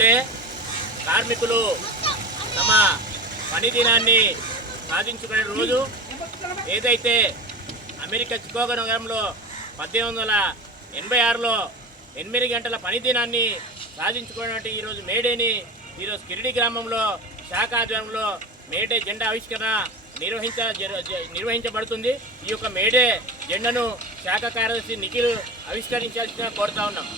May Day కార్మికులు తమ పని దినాన్ని సాధించుకునే రోజు. ఏదైతే అమెరికా చికాగో నగరంలో 1886లో 8 గంటల పని దినాన్ని సాధించుకున్నటువంటి ఈరోజు మేడేని ఈరోజు కిరిడి గ్రామంలో శాఖ ఆధ్వర్యంలో మేడే జెండా ఆవిష్కరణ నిర్వహించబడుతుంది. ఈ యొక్క మేడే జెండాను శాఖ కార్యదర్శి నిఖిల్ ఆవిష్కరించాల్సిన కోరుతా ఉన్నాం.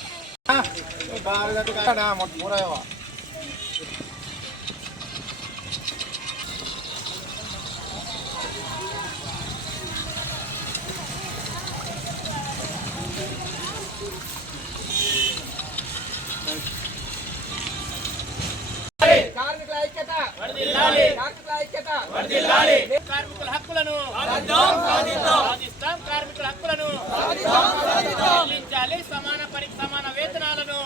కార్మికుల ఐక్యత వర్ధిల్లాలి, కార్మికుల ఐక్యత వర్ధిల్లాలి. కార్మికుల హక్కులను సాధిస్తాం, కార్మికుల హక్కులను చెల్లించాలి, సమాన పనికి సమాన వేతనాలను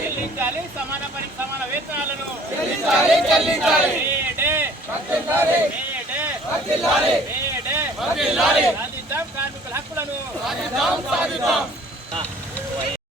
చెల్లించాలి, సమాన పనికి సమాన వేతనాలను మేడే సాధిద్దాం, కార్మికుల హక్కులను.